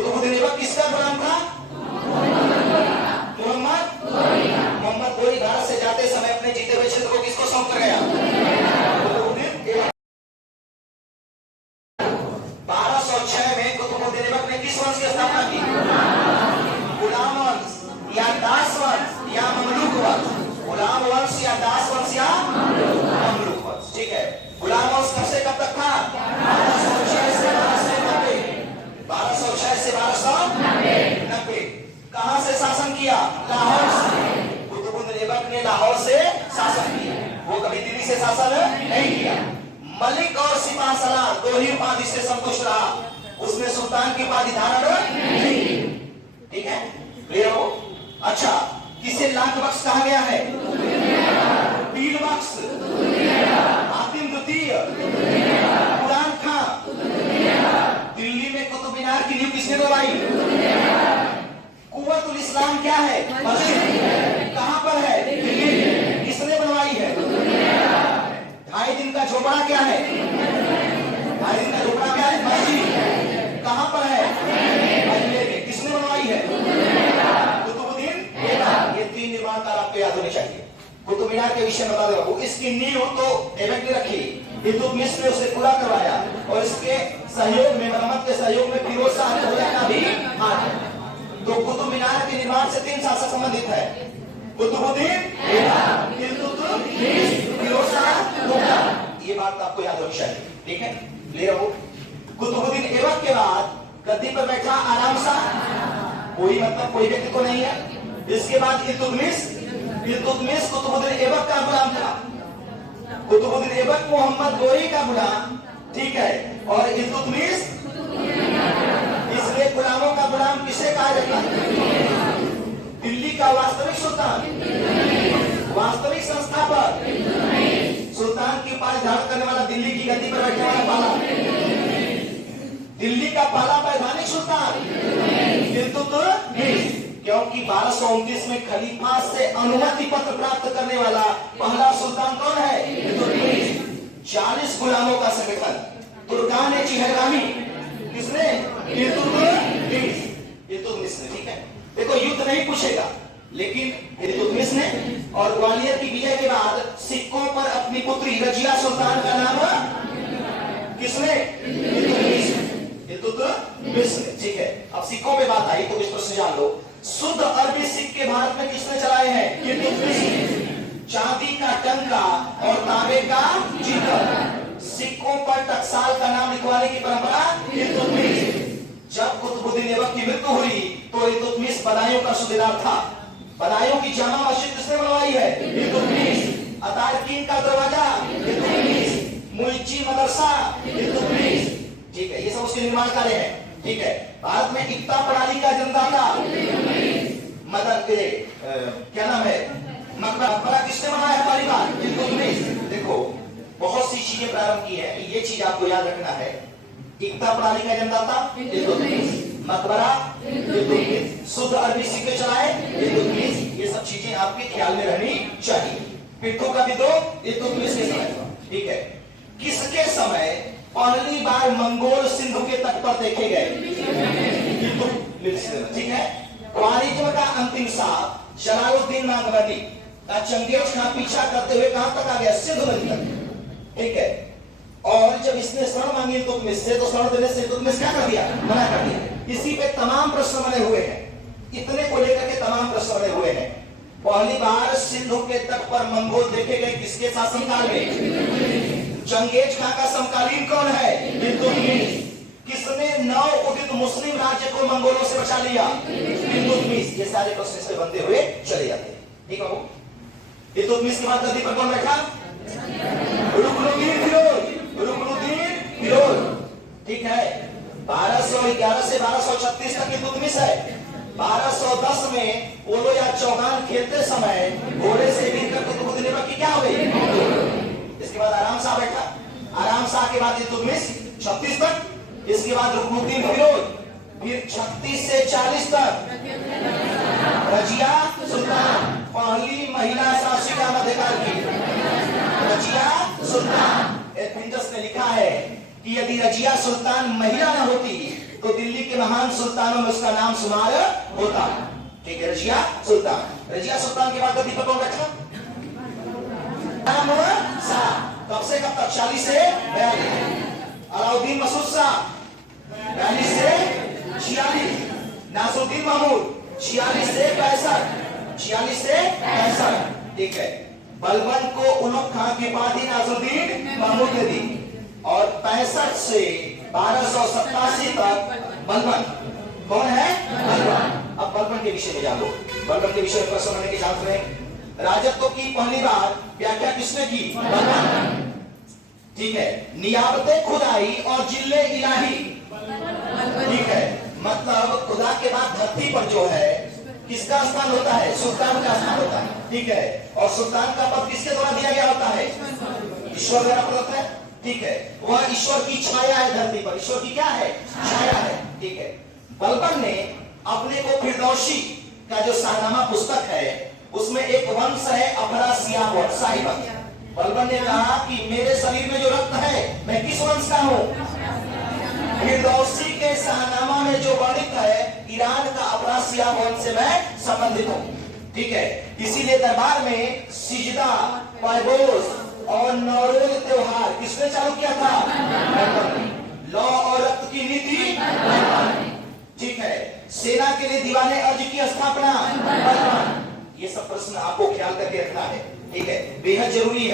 कुतुबुद्दीन ऐबक किसका गुलाम था? मोहम्मद गोरी भारत से जाते समय अपने जीते हुए क्षेत्र को किसको सौंप कर गया? कुतुबुद्दीन ऐबक। 1206 में कुतुबुद्दीन ऐबक ने किस वंश की स्थापना की? गुलाम वंश या दास वंश या ममलूक वंश? गुलाम वंश या दास वंश या ममलूक वंश। ठीक है। गुलाम वंश कब से कब तक था? 1206 से 1290। 1206 से 1290। कहां से शासन किया? लाहौर से। कुतुबुद्दीन ऐबक ने लाहौर से शासन किया, वो कभी दिल्ली से शासन नहीं किया। मलिक और सिपाह सलार दो ही उपाधि से संतुष्ट रहा, उसने सुल्तान की उपाधि धारण नहीं की। ठीक है, क्लियर हो? अच्छा, किसे लाख बख्श कहा गया है? पील बख्श, हातिम द्वितीय, कुरान खां। दिल्ली में कुतुब मीनार की नींव किसने डलवाई? कुव्वतुल इस्लाम क्या है? मस्जिद। कहां पर है? दिल्ली। किसने बनवाई है? 2.5 दिन का झोपड़ा क्या है? 2.5 दिन का झोपड़ा क्या है? मस्जिद। कहां पर है? अजमेर में। किसने बनवाई है? कुतुबुद्दीन ऐबक। ये 3 निर्माण कार्य आपको याद होने चाहिए। कुतुब मीनार के विषय में बता देगा, इसकी नींव तो ऐबक ने रखी, इल्तुतमिश ने उसे पूरा करवाया, और इसके सहयोग में, मरम्मत के सहयोग में फिरोज शाह का भी हाथ है। तो कुतुब मीनार के निर्माण से 3 शासक संबंधित है: कुतुबुद्दीन ऐबक, इल्तुतमिश, फिरोज शाह। ये बात आपको याद होनी चाहिए। ठीक है, ले रहो। कुतुबुद्दीन ऐबक के बाद गद्दी पर बैठा आराम शाह, कोई मतलब कोई व्यक्ति को नहीं है। इसके बाद इल्तुतमिश कुतुबुद्दीन ऐबक का गुलाम था। कुतुबुद्दीन ऐबक मोहम्मद गोरी का गुलाम, ठीक है, और इल्तुतमिश, इसलिए गुलामों का गुलाम किसे कहा जाता है? दिल्ली का वास्तविक सुल्तान, वास्तविक संस्थापक, सुल्तान की उपाधि धारण करने वाला, दिल्ली की गद्दी पर बैठने वाला पाला, दिल्ली का पहला वैधानिक सुल्तान इल्तुतमिश। क्योंकि 1229 में खलीफा से अनुमति पत्र प्राप्त करने वाला पहला सुल्तान कौन है? इल्तुतमिश। 40 गुलामों का संगठन, तुर्कान चिहरानी, किसने? इल्तुतमिश ने। ठीक है, देखो युद्ध नहीं पूछेगा, लेकिन इल्तुतमिश ने। और ग्वालियर की विजय के बाद सिक्कों पर अपनी पुत्री रजिया सुल्तान का नाम किसने? इल्तुतमिश ने। ठीक है, अब सिक्कों पे बात आई तो इस प्रश्न जान लो, शुद्ध अरबी सिक्के भारत में किसने चलाए हैं? इल्तुतमिश। चांदी का टंका और तांबे का जीकर, सिक्कों पर टकसाल का नाम लिखवाने की परंपरा इल्तुतमिश। जब कुतुबुद्दीन ऐबक की मृत्यु हुई तो इल्तुतमिश बदायूं का सूबेदार था। बदायूं की जामा मस्जिद किसने बनवाई है? इल्तुतमिश। अतारकीन का दरवाजा इल्तुतमिश। मुइज्जी मदरसा इल्तुतमिश। ठीक है, ये सब उसके निर्माण कार्य हैं। ठीक है, भारत में इक्ता प्रणाली का जनदाता मदन के क्या नाम है? मकबरा किसने बनाया है? पहली बार इल्तुतमिश। देखो, बहुत सी चीजें प्रारंभ की है, ये चीज आपको याद रखना है। इक्ता प्रणाली का जनदाता इल्तुतमिश, मकबरा इल्तुतमिश, शुद्ध अरबी सिक्के चलाए इल्तुतमिश। ये सब चीजें आपके ख्याल में रहनी चाहिए। पिट्ठू का विद्रोह इल्तुतमिश के समय। ठीक है, किसके समय पहली बार मंगोल सिंधु के तट पर देखे गए? इल्तुतमिश। ठीक है, ख्वारिज्म का अंतिम साथ जलालुद्दीन नागवली का चंगेज खां पीछा करते हुए कहां तक आ गया? सिंधु नदी तक। ठीक है, और जब इसने शरण मांगी इल्तुतमिश से, तो शरण देने से इल्तुतमिश क्या कर दिया? मना कर दिया। इसी पे तमाम प्रश्न बने हुए हैं, इतने को लेकर के तमाम प्रश्न बने हुए हैं। पहली बार सिंधु के तट पर मंगोल देखे गए किसके शासनकाल में? चंगेज खां का समकालीन कौन है? इल्तुतमिश। किसने नौ उदित मुस्लिम राज्य को मंगोलों से बचा लिया? इल्तुतमिश। ये सारे प्रश्न से बनते हुए चले जाते हैं। ठीक है, इल्तुतमिश के बाद गद्दी पर कौन बैठा? रुकनुद्दीन फिरोज। ठीक है, 1211 से 1236 तक इल्तुतमिश है। 1210 में पोलो या चौहान खेलते समय घोड़े से गिरकर कुतुबुद्दीन ऐबक की क्या हो गई? इसके बाद आराम शाह बैठा, आराम शाह के बाद इल्तुतमिश 36 तक, इसके बाद रुकनुद्दीन फिरोज, फिर 36 से 40 तक रजिया सुल्तान, पहली महिला शासिका मध्यकाल की रजिया सुल्तान। एल्फिंजस ने लिखा है कि यदि रजिया सुल्तान महिला न होती तो दिल्ली के महान सुल्तानों में उसका नाम शुमार होता है। ठीक है, रजिया सुल्तान। रजिया सुल्तान के बाद गद्दी पर कौन बैठा? शाह। कब से कब तक? 40 से 42। अलाउद्दीन मसूद शाह 42 से 46। नासुद्दीन महमूद 46 से 65। 46 से 65। ठीक है। बलबन को उलुग खां के बाद ही नासुद्दीन महमूद ने दी और 65 से 1287 तक बलबन। कौन है? बलबन। अब बलबन के विषय में जानो। बलबन के विषय में प्रश्न बनने की जांच में राजत्व की पहली बार व्याख्या किसने की? बलबन। ठीक है। नियाबते खुदाई और जिले इलाही। ठीक है, मतलब खुदा के बाद धरती पर जो है किसका स्थान होता है? सुल्तान का स्थान होता है। ठीक है, और सुल्तान का पद किसके द्वारा दिया गया होता है? ईश्वर द्वारा प्रदत्त है। ठीक है, वह ईश्वर की छाया है धरती पर। ईश्वर की क्या है? छाया है। ठीक है। बलबन ने अपने को फिरदौसी का जो शाहनामा पुस्तक है उसमें एक वंश है अफरासियाब वंश, शाही वंश। बलबन ने कहा कि मेरे शरीर में जो रक्त है मैं किस वंश का हूं? फिरदौसी के शाहनामा में जो वर्णित है ईरान का अफरासियाब वंश से मैं संबंधित हूं। ठीक है, इसीलिए दरबार में सिजदा, पैगोस और नौरोज त्योहार किसने चालू किया था? लौ और रक्त की नीति। ठीक है, सेना के लिए दीवाने अर्ज की स्थापना। ये सब प्रश्न आपको ख्याल करके रखना है। ठीक है, बेहद जरूरी है।